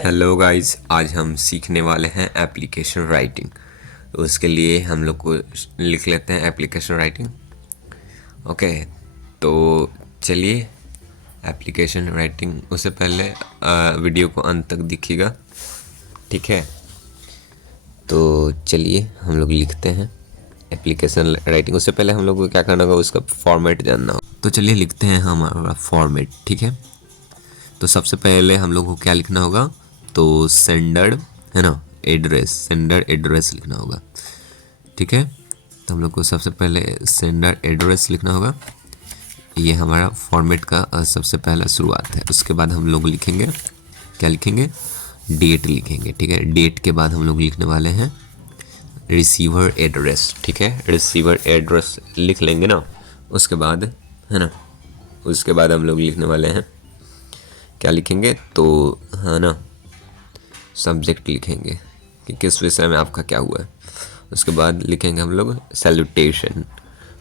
Hello guys, आज हम सीखने वाले हैं एप्लीकेशन राइटिंग। तो उसके लिए हम लोग को लिख लेते हैं एप्लीकेशन राइटिंग। ओके, तो चलिए एप्लीकेशन राइटिंग। उससे पहले वीडियो को अंत तक देखिएगा, ठीक है। तो चलिए हम लोग लिखते हैं एप्लीकेशन राइटिंग। उससे पहले हम लोग को क्या करना होगा, उसका फॉर्मेट जानना होगा। तो चलिए लिखते हैं हमारा फॉर्मेट, ठीक है। तो सबसे पहले हम लोग को क्या लिखना होगा, तो सेंडर है ना, एड्रेस, सेंडर एड्रेस लिखना होगा, ठीक है। तो हम लोग को सबसे पहले सेंडर एड्रेस लिखना होगा। ये हमारा फॉर्मेट का सबसे पहला शुरुआत है। उसके बाद हम लोग लिखेंगे, क्या लिखेंगे, डेट लिखेंगे, ठीक है। डेट के बाद हम लोग लिखने वाले हैं रिसीवर एड्रेस, ठीक है। रिसीवर एड्रेस लिख लेंगे ना, उसके बाद है ना, उसके बाद हम लोग लिखने वाले हैं, क्या लिखेंगे, तो है ना, सब्जेक्ट लिखेंगे कि किस विषय में आपका क्या हुआ है। उसके बाद लिखेंगे हम लोग सैल्यूटेशन,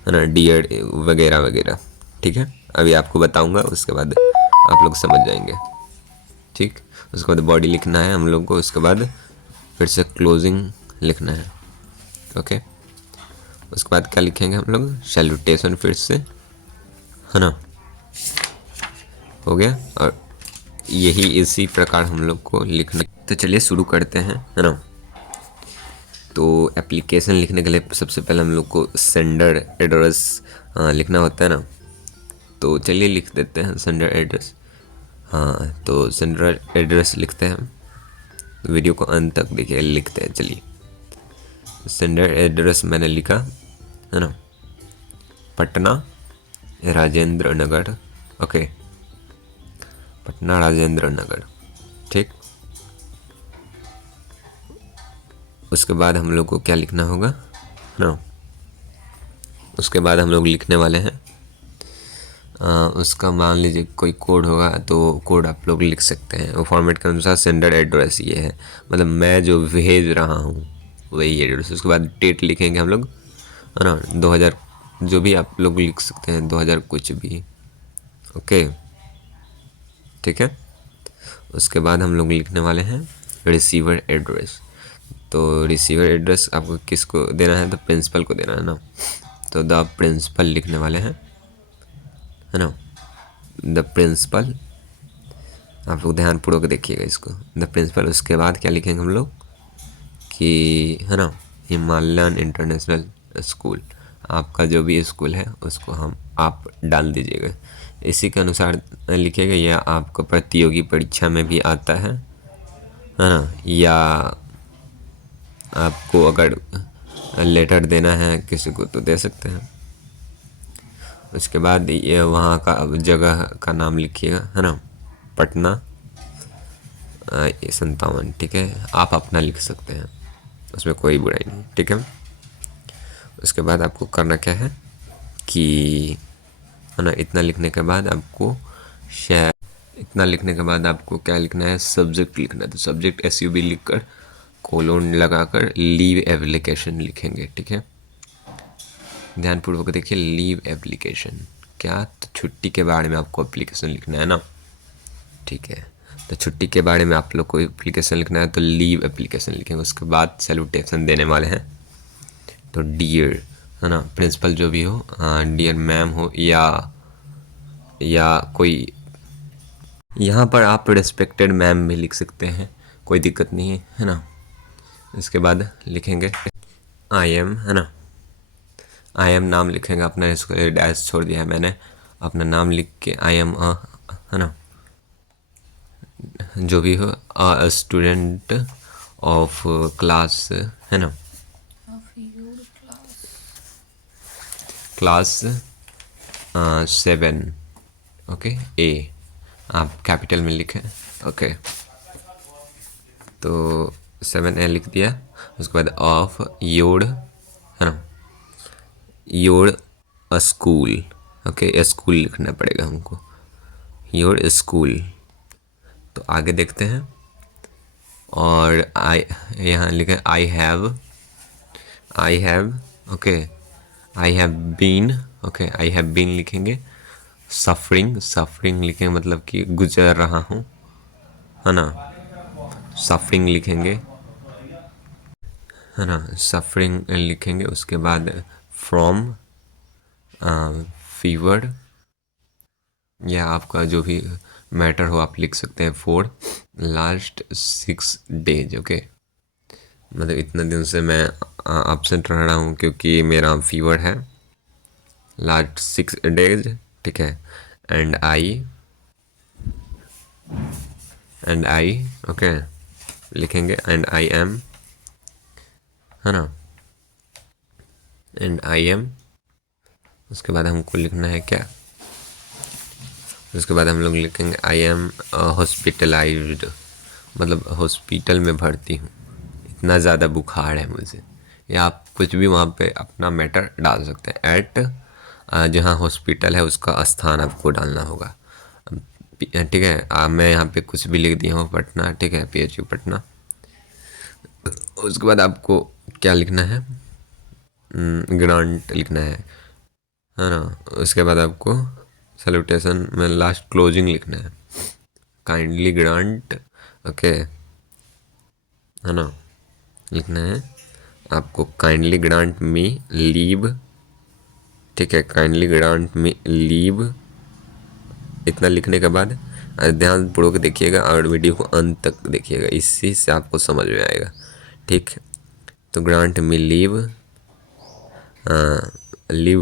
है ना, डियर वगैरह वगैरह, ठीक है। अभी आपको बताऊंगा, उसके बाद आप लोग समझ जाएंगे, ठीक। उसके बाद बॉडी लिखना है हम लोग को। उसके बाद फिर से क्लोजिंग लिखना है, ओके। उसके बाद क्या लिखेंगे हम लोग, सैल्यूटेशन फिर से, है ना, हो गया। और यही इसी प्रकार हम लोग को लिखना। तो चलिए शुरू करते हैं, है ना। तो एप्लीकेशन लिखने के लिए सबसे पहले हम लोग को सेंडर एड्रेस लिखना होता है ना। तो चलिए लिख देते हैं सेंडर एड्रेस। हाँ, तो सेंडर एड्रेस लिखते हैं। वीडियो को अंत तक देखिए, लिखते हैं। चलिए, सेंडर एड्रेस मैंने लिखा, है ना, पटना राजेंद्र नगर, ओके, पटना राजेंद्र नगर, ठीक। उसके बाद हम लोग को क्या लिखना होगा, है ना। उसके बाद हम लोग लिखने वाले हैं उसका मान लीजिए कोई कोड होगा, तो कोड आप लोग लिख सकते हैं। वो फॉर्मेट के अनुसार सेंडर एड्रेस ये है, मतलब मैं जो भेज रहा हूँ वही एड्रेस। उसके बाद डेट लिखेंगे हम लोग, है ना, 2000, जो भी आप लोग लिख सकते हैं, 2000 कुछ भी, ओके, ठीक है। उसके बाद हम लोग लिखने वाले हैं रिसीवर एड्रेस। तो रिसीवर एड्रेस आपको किसको देना है, तो प्रिंसिपल को देना है ना। तो द प्रिंसिपल लिखने वाले हैं, है ना, द प्रिंसिपल। आप लोग ध्यानपूर्वक देखिएगा इसको, द प्रिंसिपल। उसके बाद क्या लिखेंगे हम लोग कि, है ना, हिमालयन इंटरनेशनल स्कूल। आपका जो भी स्कूल है उसको आप डाल दीजिएगा। इसी के अनुसार लिखिएगा। यह आपको प्रतियोगी परीक्षा में भी आता है ना, या आपको अगर लेटर देना है किसी को तो दे सकते हैं। उसके बाद ये वहाँ का जगह का नाम लिखिएगा, है ना, पटना 57, ठीक है। आप अपना लिख सकते हैं, उसमें कोई बुराई नहीं, ठीक है। उसके बाद आपको करना क्या है कि, है ना, इतना लिखने के बाद आपको इतना लिखने के बाद आपको क्या लिखना है, सब्जेक्ट लिखना है। तो सब्जेक्ट SUB लिख कर कोलोन लगाकर लीव एप्लीकेशन लिखेंगे, ठीक है। ध्यानपूर्वक देखिए, लीव एप्लीकेशन क्या, तो छुट्टी के बारे में आपको एप्लीकेशन लिखना है ना, ठीक है। तो छुट्टी के बारे में आप लोग को एप्लीकेशन लिखना है, तो लीव एप्लीकेशन लिखेंगे। उसके बाद सैल्यूटेशन देने वाले हैं, तो डियर, है ना, प्रिंसिपल जो भी हो, डियर मैम हो, या कोई, यहाँ पर आप रिस्पेक्टेड मैम भी लिख सकते हैं, कोई दिक्कत नहीं है ना। इसके बाद लिखेंगे आई एम, है ना, आई एम नाम लिखेंगे अपना। इसको डैश छोड़ दिया है मैंने, अपना नाम लिख के आई एम, है ना, जो भी हो, अ स्टूडेंट ऑफ क्लास, है ना, क्लास 7, ओके, ए, आप कैपिटल में लिखें, ओके। तो 7A लिख दिया। उसके बाद ऑफ योर, है ना, योर स्कूल, ओके, स्कूल लिखना पड़ेगा हमको, योर स्कूल। तो आगे देखते हैं। और आई, यहाँ लिखे I have, okay, I have been, okay, I have been लिखेंगे। सफरिंग लिखेंगे, मतलब कि गुजर रहा हूँ, है ना। सफरिंग लिखेंगे, है ना, सफरिंग लिखेंगे। उसके बाद फ्रॉम फीवर, या आपका जो भी मैटर हो आप लिख सकते हैं, फॉर लास्ट 6 डेज। ओके, मतलब इतना दिन से मैं एब्सेंट रह रहा हूँ क्योंकि मेरा फीवर है, लास्ट 6 डेज। ठीक है, एंड आई ओके लिखेंगे, एंड आई एम, है ना, एंड आई एम। उसके बाद हमको लिखना है क्या, उसके बाद हम लोग लिखेंगे आई एम हॉस्पिटलाइज्ड, मतलब हॉस्पिटल में भर्ती हूँ, इतना ज़्यादा बुखार है मुझे। या आप कुछ भी वहाँ पे अपना मैटर डाल सकते हैं। एट जहाँ हॉस्पिटल है उसका स्थान आपको डालना होगा। ठीक है, मैं यहाँ पे कुछ भी लिख दिया हूँ, पटना। ठीक है, PHU पटना। उसके बाद आपको क्या लिखना है, ग्रांट लिखना है ना। उसके बाद आपको सैल्यूटेशन में लास्ट क्लोजिंग लिखना है, काइंडली ग्रांट, ओके, है ना, लिखना है आपको, काइंडली ग्रांट मी लीव। ठीक है, काइंडली ग्रांट मी लीव। इतना लिखने के बाद ध्यानपूर्वक देखिएगा और वीडियो को अंत तक देखिएगा, इसी से आपको समझ में आएगा। ठीक, तो grant me leave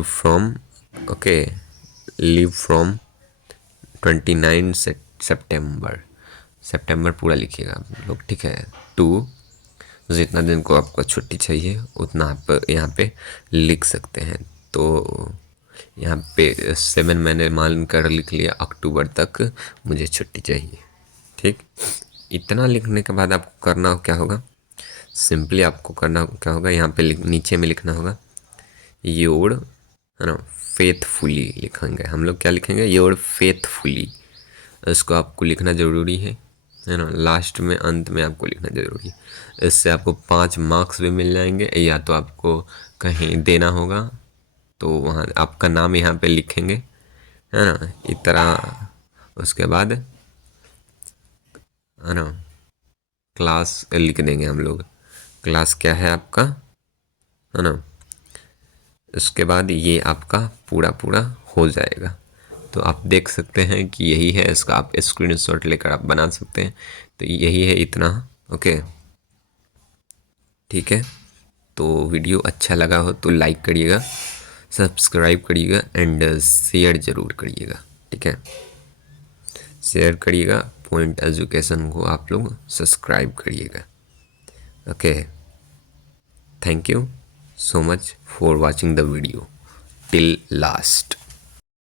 from, okay, leave from 29 सितंबर, सितंबर पूरा लिखिएगा आप लोग। ठीक है, टू, जितना दिन को आपको छुट्टी चाहिए उतना आप यहाँ पे लिख सकते हैं। तो यहाँ पे 7 मैंने मान कर लिख लिया, अक्टूबर तक मुझे छुट्टी चाहिए। ठीक, इतना लिखने के बाद आपको करना क्या होगा, सिंपली आपको करना क्या होगा, यहाँ पे नीचे में लिखना होगा योर, है ना, फेथफुली लिखेंगे हम लोग। क्या लिखेंगे, योर फेथफुली। इसको आपको लिखना ज़रूरी है ना, लास्ट में, अंत में आपको लिखना ज़रूरी है। इससे आपको 5 मार्क्स भी मिल जाएंगे, या तो आपको कहीं देना होगा तो वहाँ आपका नाम यहाँ पे लिखेंगे, है ना, इस तरह। उसके बाद, है ना, क्लास लिख देंगे हम लोग, क्लास क्या है आपका, है ना। उसके बाद ये आपका पूरा पूरा हो जाएगा। तो आप देख सकते हैं कि यही है, इसका आप स्क्रीनशॉट लेकर आप बना सकते हैं। तो यही है इतना, ओके, ठीक है। तो वीडियो अच्छा लगा हो तो लाइक करिएगा, सब्सक्राइब करिएगा एंड शेयर ज़रूर करिएगा। ठीक है, शेयर करिएगा, पॉइंट एजुकेशन को आप लोग सब्सक्राइब करिएगा। Okay, thank you so much for watching the video till last.